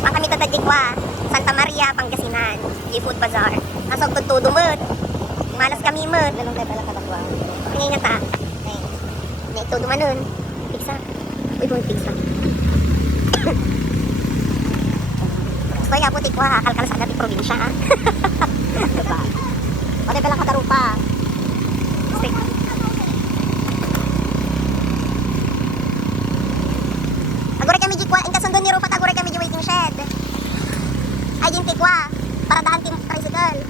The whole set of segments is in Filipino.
Pang kami tatajikwa, Santa Maria, Pangasinan, Food Bazaar. Nasog tutudo mo. Malas kami mo. Ganun tayo pala katakwa. Ngayon nga ta. May todo manon. Pigsa. Uy, buhay pigsa. Gusto ya po tikwa, kalkal sa dati probinsya ha. Diba? Pati pala katarupa. Stay. Agora kami jikwa, inka sundon ni Rupat, agora kami di waiting shed. Ay din tikwa, para daan tim tricycle.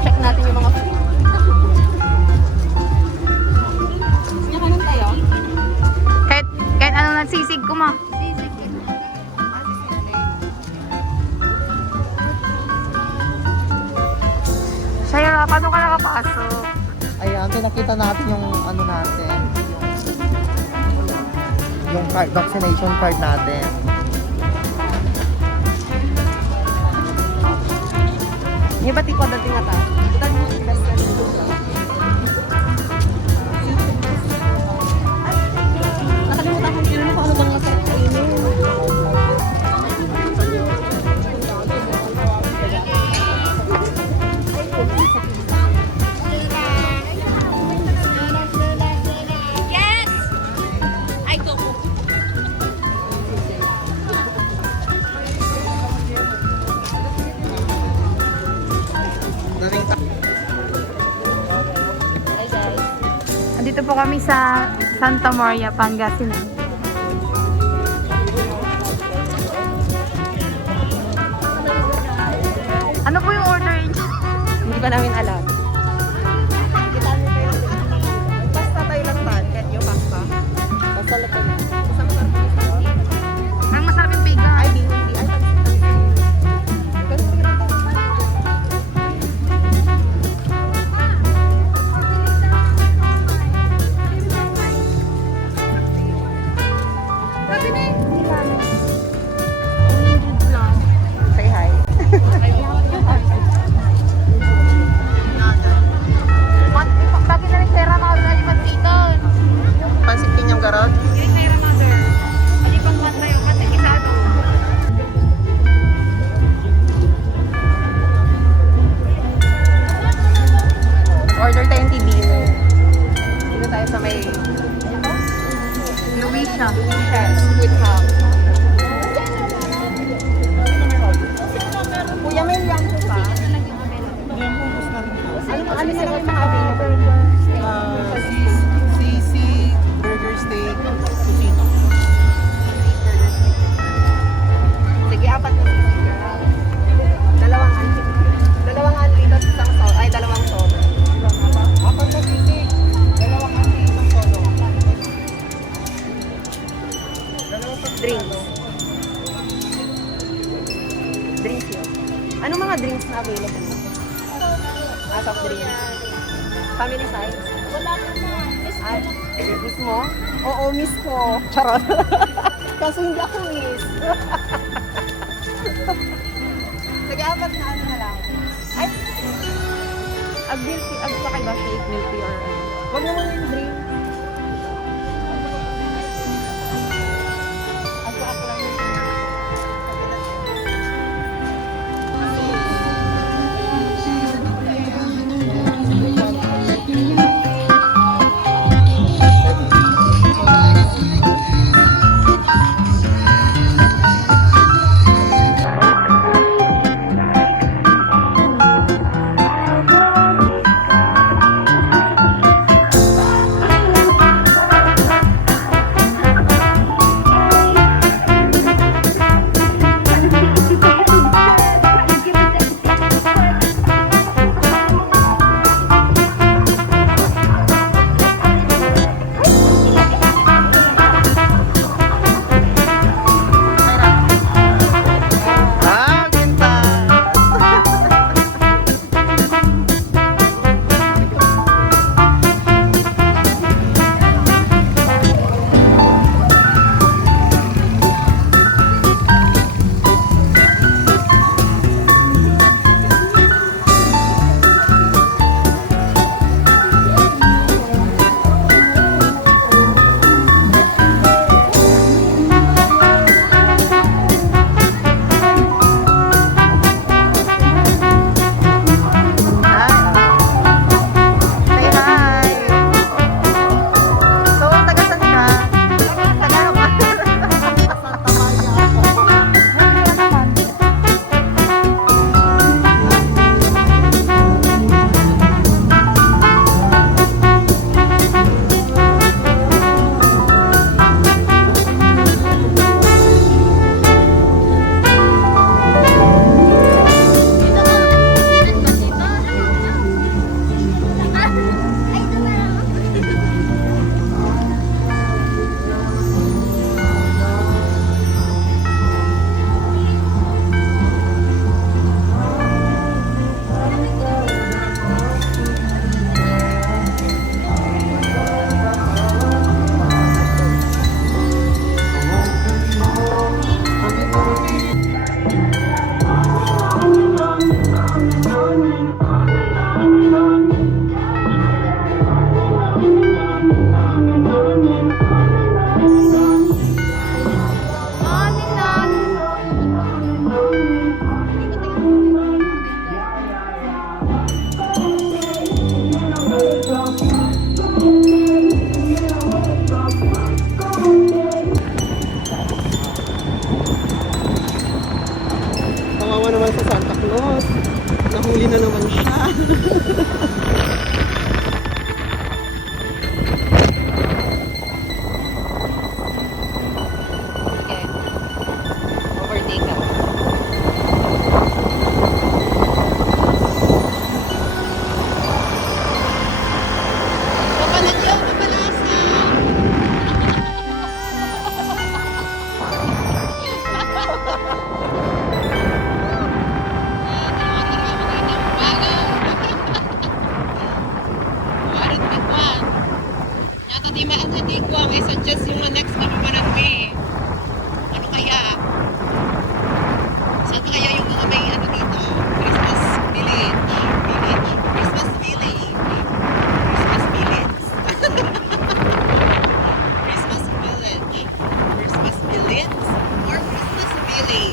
Check natin yung mga food. Sige, kanin tayo. Kahit ano nagsisig ko ma. Shayla, paano ka nakapasok? Ayan, so nakita natin yung ano natin, yung card, vaccination card natin. Yung ba't ikaw dating nga ta? Nakalimutan ko yun kung ano bang nasa kainin. Andito po kami sa Santa Maria, Pangasinan. Ano po yung order niyo? Hindi pa namin alam. Basta tayo lang ba? Kahit yung pasta. Basta lang tayo. Basta masarap yung pasta. Ang masarap yung bacon. Ay, hindi. Ay, say hi. Bakit na rin Sierra Madre yung magpiton? Pansit Pinyang Garot. Yung Sierra Madre. Ano yung pangmanta yung katikisado? Order tayong tibino. Dito tayo sa may Luisa. Yes, with ham. Kuya, may lampo pa. Ano sila may mga available? Family size? Wala ko na. Miss mo? Oo, miss ko. Charot. Kasi hindi ako miss. Sige, apat na ano na lang. Ay! Ag sakay ba shake, milk tea, or ano? Huwag naman yung drink. Ako lang yung Kawawa naman sa Santa Claus. Nahuli na naman siya. overtake ka. Di maansadig ko ang isa-adjust yung next na papanan me. Ano kaya? Saan kaya yung mga may ano dito? Christmas Village. Christmas Village. Christmas Village. Christmas Village. Christmas Village or Christmas Village.